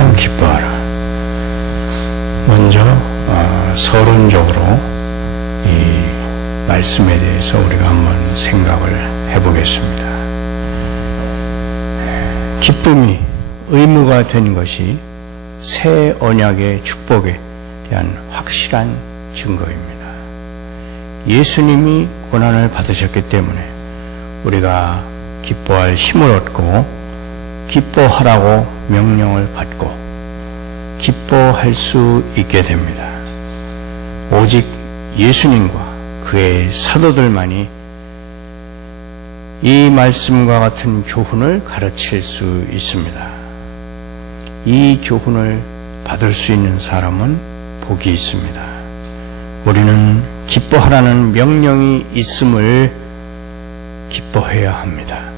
항상 기뻐하라. 먼저 서론적으로 이 말씀에 대해서 우리가 한번 생각을 해보겠습니다. 기쁨이 의무가 된 것이 새 언약의 축복에 대한 확실한 증거입니다. 예수님이 고난을 받으셨기 때문에 우리가 기뻐할 힘을 얻고 기뻐하라고 명령을 받고 기뻐할 수 있게 됩니다. 오직 예수님과 그의 사도들만이 이 말씀과 같은 교훈을 가르칠 수 있습니다. 이 교훈을 받을 수 있는 사람은 복이 있습니다. 우리는 기뻐하라는 명령이 있음을 기뻐해야 합니다.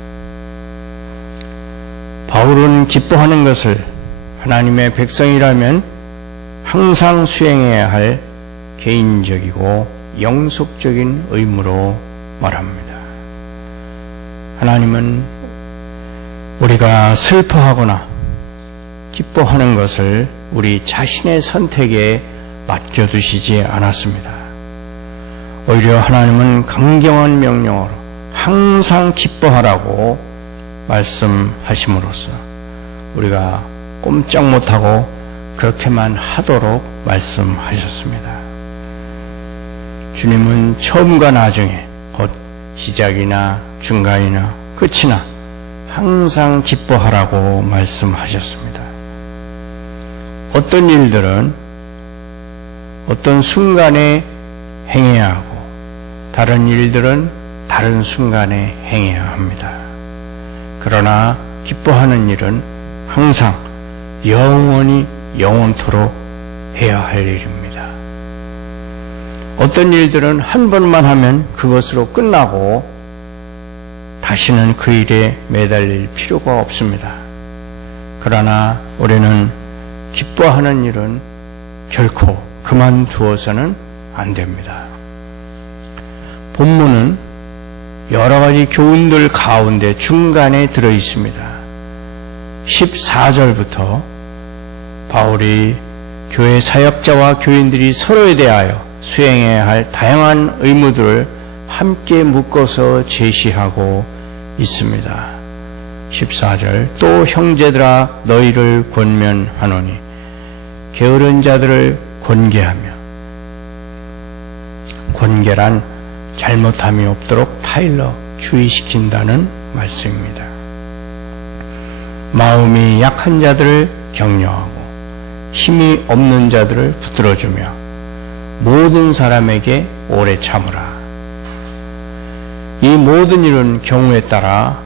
바울은 기뻐하는 것을 하나님의 백성이라면 항상 수행해야 할 개인적이고 영속적인 의무로 말합니다. 하나님은 우리가 슬퍼하거나 기뻐하는 것을 우리 자신의 선택에 맡겨두시지 않았습니다. 오히려 하나님은 강경한 명령으로 항상 기뻐하라고 말씀하심으로써 우리가 꼼짝 못하고 그렇게만 하도록 말씀하셨습니다. 주님은 처음과 나중에 곧 시작이나 중간이나 끝이나 항상 기뻐하라고 말씀하셨습니다. 어떤 일들은 어떤 순간에 행해야 하고 다른 일들은 다른 순간에 행해야 합니다. 그러나 기뻐하는 일은 항상 영원히 영원토록 해야 할 일입니다. 어떤 일들은 한 번만 하면 그것으로 끝나고 다시는 그 일에 매달릴 필요가 없습니다. 그러나 우리는 기뻐하는 일은 결코 그만두어서는 안 됩니다. 본문은 여러 가지 교훈들 가운데 중간에 들어 있습니다. 14절부터 바울이 교회 사역자와 교인들이 서로에 대하여 수행해야 할 다양한 의무들을 함께 묶어서 제시하고 있습니다. 14절 또 형제들아 너희를 권면하노니 게으른 자들을 권계하며 권계란 잘못함이 없도록 타일러 주의시킨다는 말씀입니다. 마음이 약한 자들을 격려하고 힘이 없는 자들을 붙들어주며 모든 사람에게 오래 참으라. 이 모든 일은 경우에 따라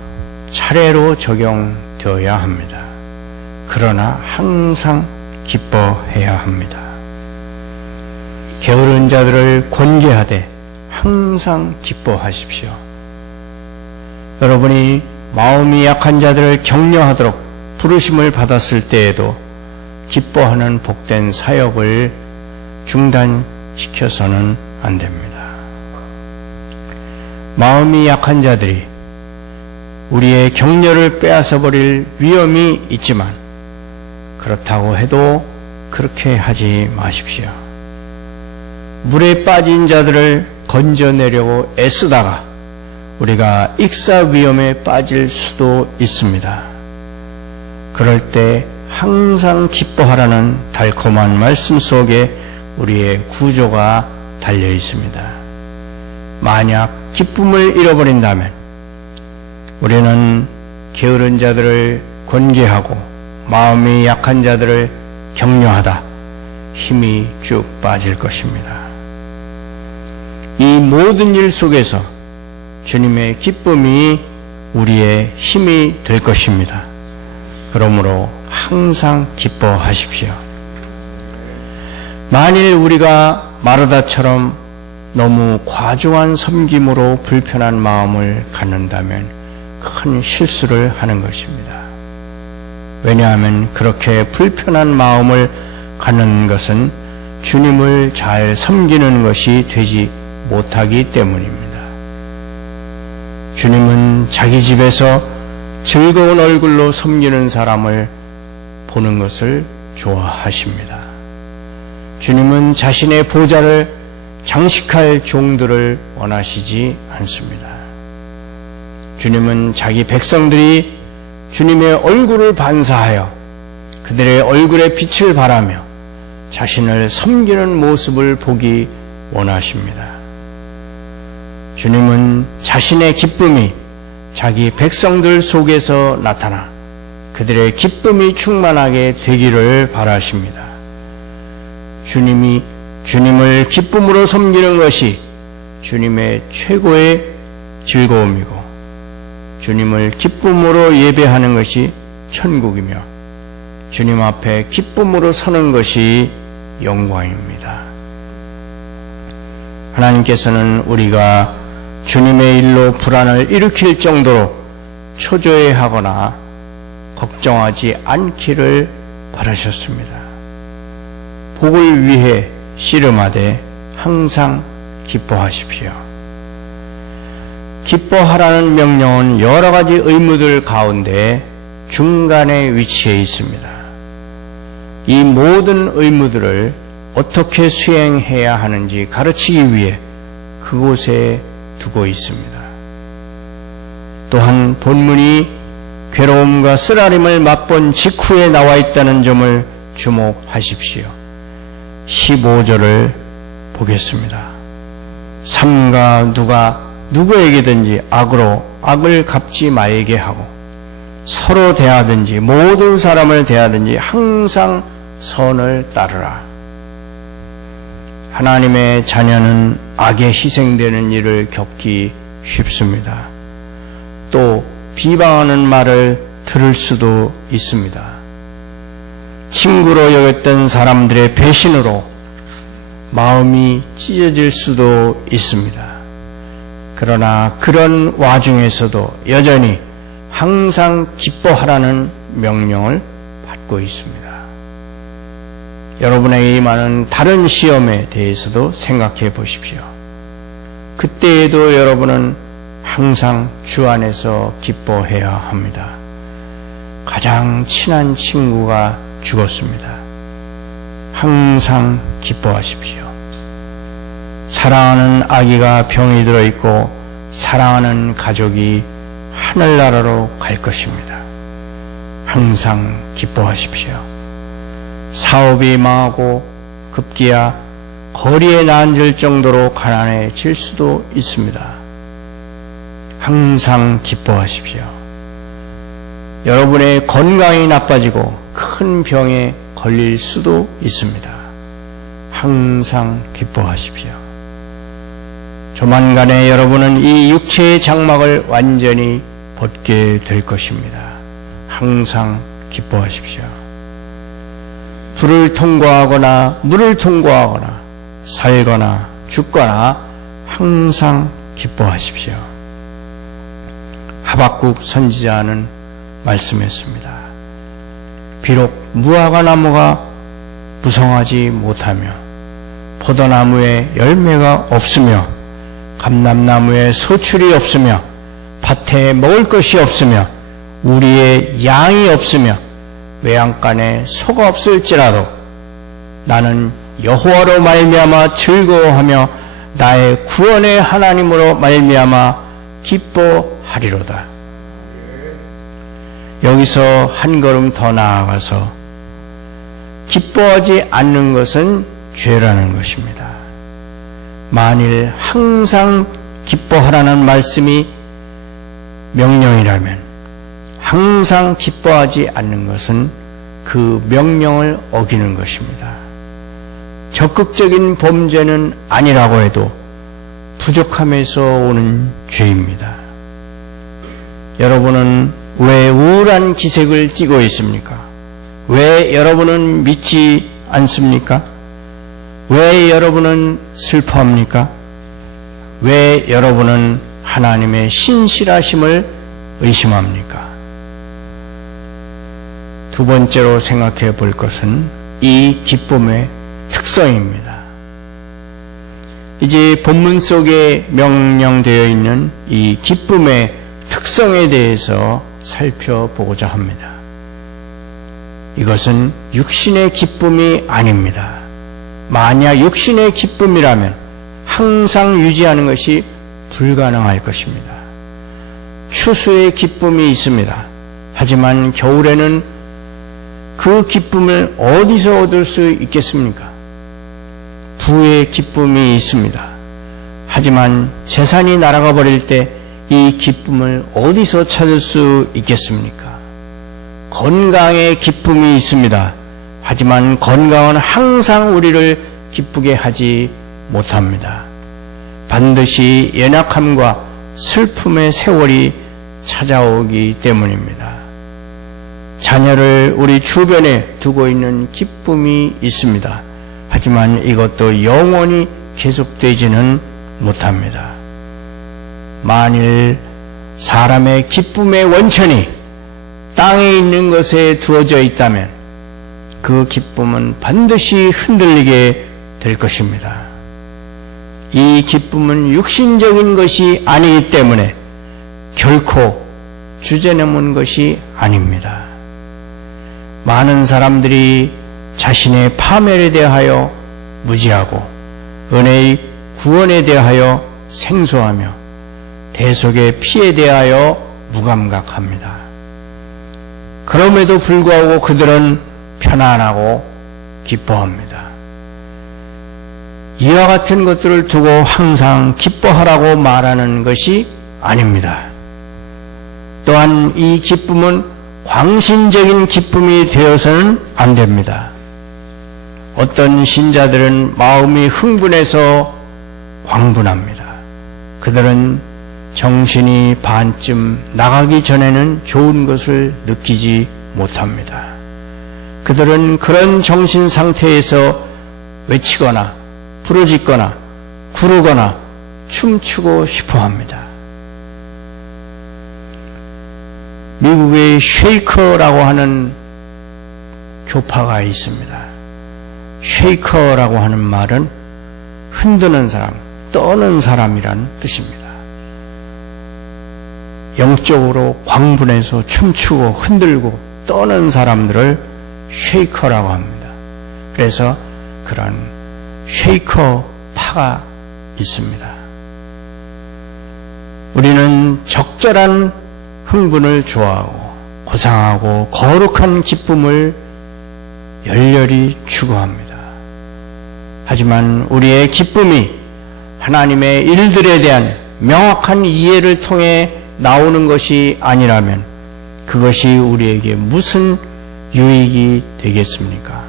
차례로 적용되어야 합니다. 그러나 항상 기뻐해야 합니다. 게으른 자들을 권계하되 항상 기뻐하십시오. 여러분이 마음이 약한 자들을 격려하도록 부르심을 받았을 때에도 기뻐하는 복된 사역을 중단시켜서는 안 됩니다. 마음이 약한 자들이 우리의 격려를 빼앗아 버릴 위험이 있지만 그렇다고 해도 그렇게 하지 마십시오. 물에 빠진 자들을 건져내려고 애쓰다가 우리가 익사 위험에 빠질 수도 있습니다. 그럴 때 항상 기뻐하라는 달콤한 말씀 속에 우리의 구조가 달려 있습니다. 만약 기쁨을 잃어버린다면 우리는 게으른 자들을 권계하고 마음이 약한 자들을 격려하다 힘이 쭉 빠질 것입니다. 이 모든 일 속에서 주님의 기쁨이 우리의 힘이 될 것입니다. 그러므로 항상 기뻐하십시오. 만일 우리가 마르다처럼 너무 과중한 섬김으로 불편한 마음을 갖는다면 큰 실수를 하는 것입니다. 왜냐하면 그렇게 불편한 마음을 갖는 것은 주님을 잘 섬기는 것이 되지 못하기 때문입니다. 주님은 자기 집에서 즐거운 얼굴로 섬기는 사람을 보는 것을 좋아하십니다. 주님은 자신의 보좌를 장식할 종들을 원하시지 않습니다. 주님은 자기 백성들이 주님의 얼굴을 반사하여 그들의 얼굴에 빛을 발하며 자신을 섬기는 모습을 보기 원하십니다. 주님은 자신의 기쁨이 자기 백성들 속에서 나타나 그들의 기쁨이 충만하게 되기를 바라십니다. 주님이 주님을 기쁨으로 섬기는 것이 주님의 최고의 즐거움이고 주님을 기쁨으로 예배하는 것이 천국이며 주님 앞에 기쁨으로 서는 것이 영광입니다. 하나님께서는 우리가 주님의 일로 불안을 일으킬 정도로 초조해하거나 걱정하지 않기를 바라셨습니다. 복을 위해 씨름하되 항상 기뻐하십시오. 기뻐하라는 명령은 여러 가지 의무들 가운데 중간에 위치해 있습니다. 이 모든 의무들을 어떻게 수행해야 하는지 가르치기 위해 그곳에 두고 있습니다. 또한 본문이 괴로움과 쓰라림을 맛본 직후에 나와 있다는 점을 주목하십시오. 15절을 보겠습니다. 삼가 누가 누구에게든지 악으로 악을 갚지 말게 하고 서로 대하든지 모든 사람을 대하든지 항상 선을 따르라. 하나님의 자녀는 악에 희생되는 일을 겪기 쉽습니다. 또 비방하는 말을 들을 수도 있습니다. 친구로 여겼던 사람들의 배신으로 마음이 찢어질 수도 있습니다. 그러나 그런 와중에서도 여전히 항상 기뻐하라는 명령을 받고 있습니다. 여러분에게 임하는 다른 시험에 대해서도 생각해 보십시오. 그때에도 여러분은 항상 주 안에서 기뻐해야 합니다. 가장 친한 친구가 죽었습니다. 항상 기뻐하십시오. 사랑하는 아기가 병이 들어있고 사랑하는 가족이 하늘나라로 갈 것입니다. 항상 기뻐하십시오. 사업이 망하고 급기야 거리에 나앉을 정도로 가난해질 수도 있습니다. 항상 기뻐하십시오. 여러분의 건강이 나빠지고 큰 병에 걸릴 수도 있습니다. 항상 기뻐하십시오. 조만간에 여러분은 이 육체의 장막을 완전히 벗게 될 것입니다. 항상 기뻐하십시오. 불을 통과하거나 물을 통과하거나 살거나 죽거나 항상 기뻐하십시오. 하박국 선지자는 말씀했습니다. 비록 무화과 나무가 무성하지 못하며 포도나무에 열매가 없으며 감람나무에 소출이 없으며 밭에 먹을 것이 없으며 우리의 양이 없으며 외양간에 소가 없을지라도 나는 여호와로 말미암아 즐거워하며 나의 구원의 하나님으로 말미암아 기뻐하리로다. 여기서 한 걸음 더 나아가서 기뻐하지 않는 것은 죄라는 것입니다. 만일 항상 기뻐하라는 말씀이 명령이라면 항상 기뻐하지 않는 것은 그 명령을 어기는 것입니다. 적극적인 범죄는 아니라고 해도 부족함에서 오는 죄입니다. 여러분은 왜 우울한 기색을 띠고 있습니까? 왜 여러분은 믿지 않습니까? 왜 여러분은 슬퍼합니까? 왜 여러분은 하나님의 신실하심을 의심합니까? 두 번째로 생각해 볼 것은 이 기쁨의 특성입니다. 이제 본문 속에 명령되어 있는 이 기쁨의 특성에 대해서 살펴보고자 합니다. 이것은 육신의 기쁨이 아닙니다. 만약 육신의 기쁨이라면 항상 유지하는 것이 불가능할 것입니다. 추수의 기쁨이 있습니다. 하지만 겨울에는 그 기쁨을 어디서 얻을 수 있겠습니까? 부의 기쁨이 있습니다. 하지만 재산이 날아가 버릴 때 이 기쁨을 어디서 찾을 수 있겠습니까? 건강의 기쁨이 있습니다. 하지만 건강은 항상 우리를 기쁘게 하지 못합니다. 반드시 연약함과 슬픔의 세월이 찾아오기 때문입니다. 자녀를 우리 주변에 두고 있는 기쁨이 있습니다. 하지만 이것도 영원히 계속되지는 못합니다. 만일 사람의 기쁨의 원천이 땅에 있는 것에 두어져 있다면 그 기쁨은 반드시 흔들리게 될 것입니다. 이 기쁨은 육신적인 것이 아니기 때문에 결코 주제넘은 것이 아닙니다. 많은 사람들이 자신의 파멸에 대하여 무지하고 은혜의 구원에 대하여 생소하며 대속의 피에 대하여 무감각합니다. 그럼에도 불구하고 그들은 편안하고 기뻐합니다. 이와 같은 것들을 두고 항상 기뻐하라고 말하는 것이 아닙니다. 또한 이 기쁨은 광신적인 기쁨이 되어서는 안 됩니다. 어떤 신자들은 마음이 흥분해서 광분합니다. 그들은 정신이 반쯤 나가기 전에는 좋은 것을 느끼지 못합니다. 그들은 그런 정신 상태에서 외치거나 부르짖거나 구르거나 춤추고 싶어 합니다. 미국의 쉐이커라고 하는 교파가 있습니다. 쉐이커라고 하는 말은 흔드는 사람, 떠는 사람이란 뜻입니다. 영적으로 광분해서 춤추고 흔들고 떠는 사람들을 쉐이커라고 합니다. 그래서 그런 쉐이커파가 있습니다. 우리는 적절한 흥분을 좋아하고 고상하고 거룩한 기쁨을 열렬히 추구합니다. 하지만 우리의 기쁨이 하나님의 일들에 대한 명확한 이해를 통해 나오는 것이 아니라면 그것이 우리에게 무슨 유익이 되겠습니까?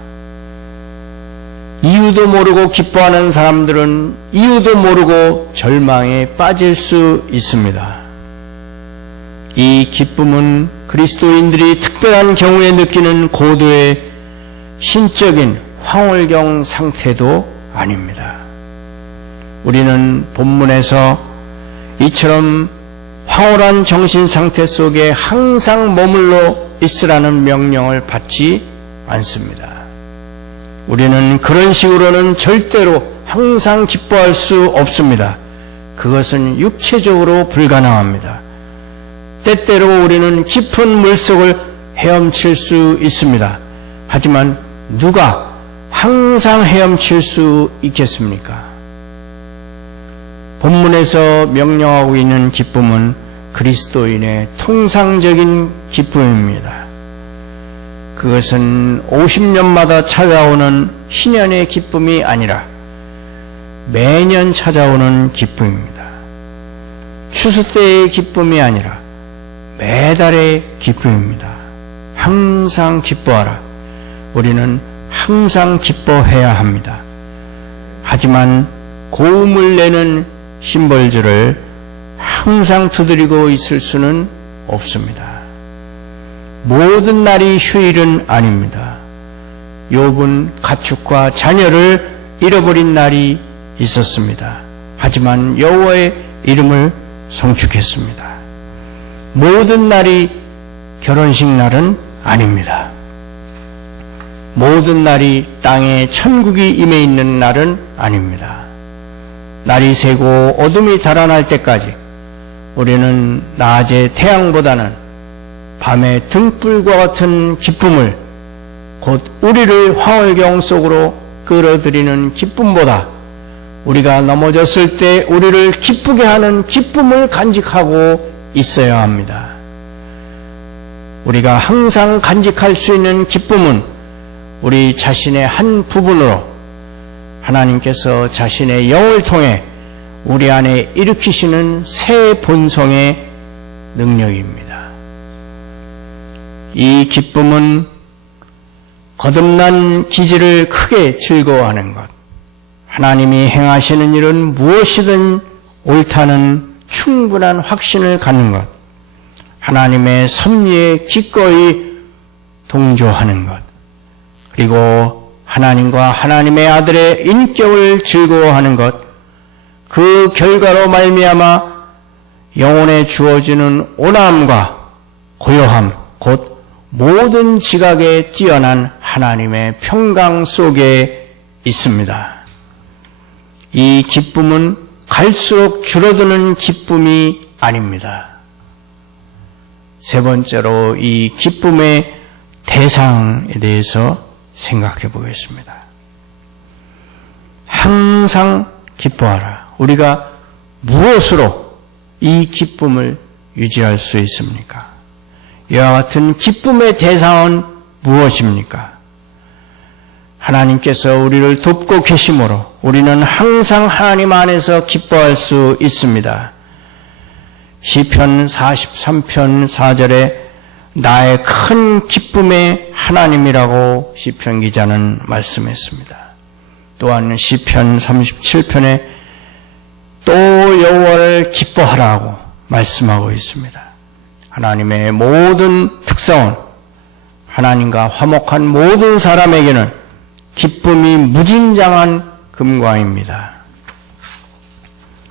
이유도 모르고 기뻐하는 사람들은 이유도 모르고 절망에 빠질 수 있습니다. 이 기쁨은 그리스도인들이 특별한 경우에 느끼는 고도의 신적인 황홀경 상태도 아닙니다. 우리는 본문에서 이처럼 황홀한 정신 상태 속에 항상 머물러 있으라는 명령을 받지 않습니다. 우리는 그런 식으로는 절대로 항상 기뻐할 수 없습니다. 그것은 육체적으로 불가능합니다. 때때로 우리는 깊은 물속을 헤엄칠 수 있습니다. 하지만 누가 항상 헤엄칠 수 있겠습니까? 본문에서 명령하고 있는 기쁨은 그리스도인의 통상적인 기쁨입니다. 그것은 50년마다 찾아오는 희년의 기쁨이 아니라 매년 찾아오는 기쁨입니다. 추수 때의 기쁨이 아니라 매달의 기쁨입니다. 항상 기뻐하라. 우리는 항상 기뻐해야 합니다. 하지만 고음을 내는 심벌주를 항상 두드리고 있을 수는 없습니다. 모든 날이 휴일은 아닙니다. 욥은 가축과 자녀를 잃어버린 날이 있었습니다. 하지만 여호와의 이름을 송축했습니다. 모든 날이 결혼식 날은 아닙니다. 모든 날이 땅에 천국이 임해 있는 날은 아닙니다. 날이 새고 어둠이 달아날 때까지 우리는 낮의 태양보다는 밤의 등불과 같은 기쁨을 곧 우리를 황홀경 속으로 끌어들이는 기쁨보다 우리가 넘어졌을 때 우리를 기쁘게 하는 기쁨을 간직하고 있어야 합니다. 우리가 항상 간직할 수 있는 기쁨은 우리 자신의 한 부분으로 하나님께서 자신의 영을 통해 우리 안에 일으키시는 새 본성의 능력입니다. 이 기쁨은 거듭난 기질을 크게 즐거워하는 것, 하나님이 행하시는 일은 무엇이든 옳다는 충분한 확신을 갖는 것, 하나님의 섭리에 기꺼이 동조하는 것, 그리고 하나님과 하나님의 아들의 인격을 즐거워하는 것, 그 결과로 말미암아 영혼에 주어지는 온함과 고요함, 곧 모든 지각에 뛰어난 하나님의 평강 속에 있습니다. 이 기쁨은 갈수록 줄어드는 기쁨이 아닙니다. 세 번째로 이 기쁨의 대상에 대해서 생각해 보겠습니다. 항상 기뻐하라. 우리가 무엇으로 이 기쁨을 유지할 수 있습니까? 이와 같은 기쁨의 대상은 무엇입니까? 하나님께서 우리를 돕고 계심으로 우리는 항상 하나님 안에서 기뻐할 수 있습니다. 시편 43편 4절에 나의 큰 기쁨의 하나님이라고 시편 기자는 말씀했습니다. 또한 시편 37편에 또 여호와를 기뻐하라고 말씀하고 있습니다. 하나님의 모든 특성은 하나님과 화목한 모든 사람에게는 기쁨이 무진장한 금광입니다.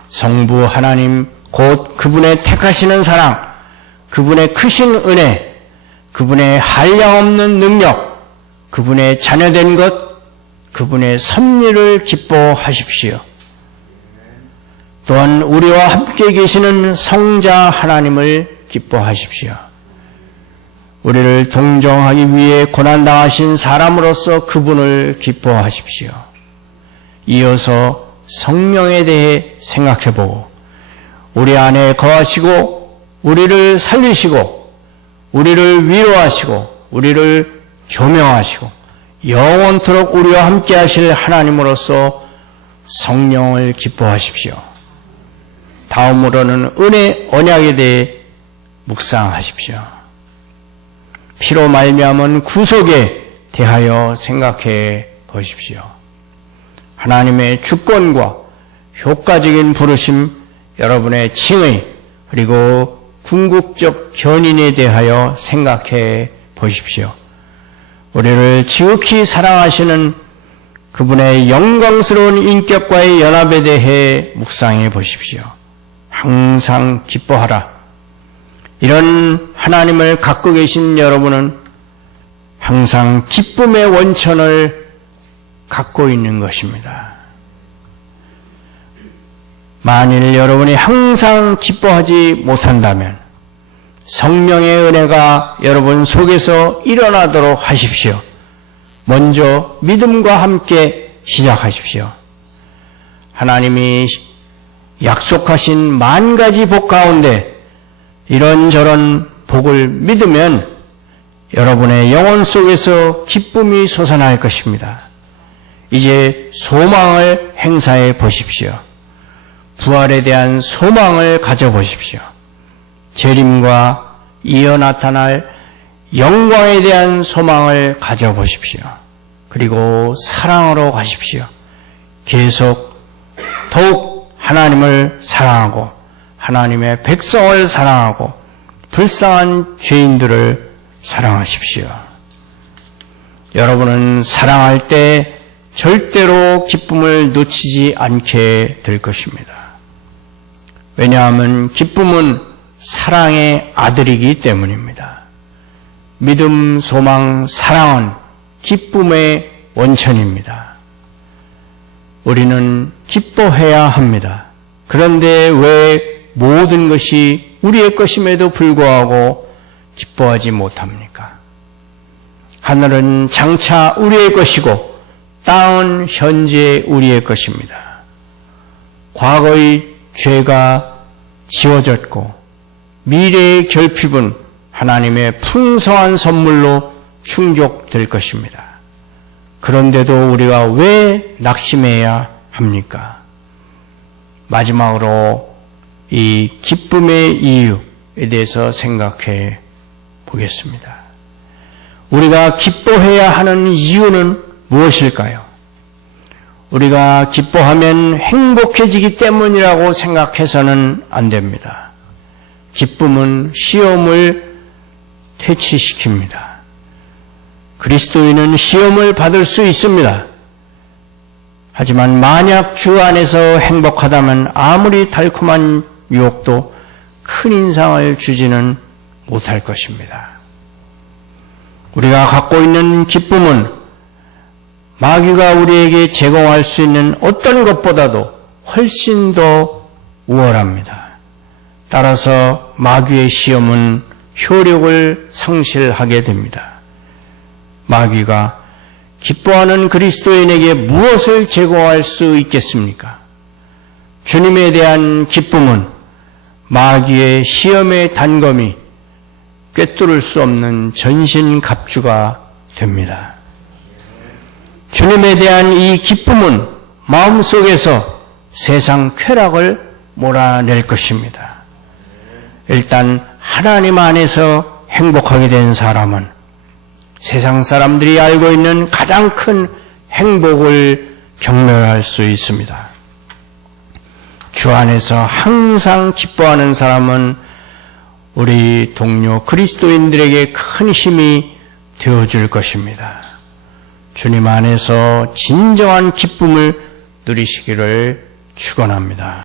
성부 하나님 곧 그분의 택하시는 사랑, 그분의 크신 은혜, 그분의 한량없는 능력, 그분의 자녀된 것, 그분의 섭리를 기뻐하십시오. 또한 우리와 함께 계시는 성자 하나님을 기뻐하십시오. 우리를 동정하기 위해 고난당하신 사람으로서 그분을 기뻐하십시오. 이어서 성령에 대해 생각해보고 우리 안에 거하시고 우리를 살리시고 우리를 위로하시고 우리를 조명하시고 영원토록 우리와 함께 하실 하나님으로서 성령을 기뻐하십시오. 다음으로는 은혜 언약에 대해 묵상하십시오. 피로 말미암은 구속에 대하여 생각해 보십시오. 하나님의 주권과 효과적인 부르심, 여러분의 칭의, 그리고 궁극적 견인에 대하여 생각해 보십시오. 우리를 지극히 사랑하시는 그분의 영광스러운 인격과의 연합에 대해 묵상해 보십시오. 항상 기뻐하라. 이런 하나님을 갖고 계신 여러분은 항상 기쁨의 원천을 갖고 있는 것입니다. 만일 여러분이 항상 기뻐하지 못한다면 성령의 은혜가 여러분 속에서 일어나도록 하십시오. 먼저 믿음과 함께 시작하십시오. 하나님이 약속하신 만 가지 복 가운데 이런저런 복을 믿으면 여러분의 영혼 속에서 기쁨이 솟아날 것입니다. 이제 소망을 행사해 보십시오. 부활에 대한 소망을 가져보십시오. 재림과 이어 나타날 영광에 대한 소망을 가져보십시오. 그리고 사랑으로 가십시오. 계속 더욱 하나님을 사랑하고 하나님의 백성을 사랑하고 불쌍한 죄인들을 사랑하십시오. 여러분은 사랑할 때 절대로 기쁨을 놓치지 않게 될 것입니다. 왜냐하면 기쁨은 사랑의 아들이기 때문입니다. 믿음, 소망, 사랑은 기쁨의 원천입니다. 우리는 기뻐해야 합니다. 그런데 왜 모든 것이 우리의 것임에도 불구하고 기뻐하지 못합니까? 하늘은 장차 우리의 것이고 땅은 현재 우리의 것입니다. 과거의 죄가 지워졌고 미래의 결핍은 하나님의 풍성한 선물로 충족될 것입니다. 그런데도 우리가 왜 낙심해야 합니까? 마지막으로 이 기쁨의 이유에 대해서 생각해 보겠습니다. 우리가 기뻐해야 하는 이유는 무엇일까요? 우리가 기뻐하면 행복해지기 때문이라고 생각해서는 안 됩니다. 기쁨은 시험을 퇴치시킵니다. 그리스도인은 시험을 받을 수 있습니다. 하지만 만약 주 안에서 행복하다면 아무리 달콤한 유혹도 큰 인상을 주지는 못할 것입니다. 우리가 갖고 있는 기쁨은 마귀가 우리에게 제공할 수 있는 어떤 것보다도 훨씬 더 우월합니다. 따라서 마귀의 시험은 효력을 상실하게 됩니다. 마귀가 기뻐하는 그리스도인에게 무엇을 제공할 수 있겠습니까? 주님에 대한 기쁨은 마귀의 시험의 단검이 꿰뚫을 수 없는 전신갑주가 됩니다. 주님에 대한 이 기쁨은 마음속에서 세상 쾌락을 몰아낼 것입니다. 일단 하나님 안에서 행복하게 된 사람은 세상 사람들이 알고 있는 가장 큰 행복을 경멸할 수 있습니다. 주 안에서 항상 기뻐하는 사람은 우리 동료 그리스도인들에게 큰 힘이 되어줄 것입니다. 주님 안에서 진정한 기쁨을 누리시기를 축원합니다.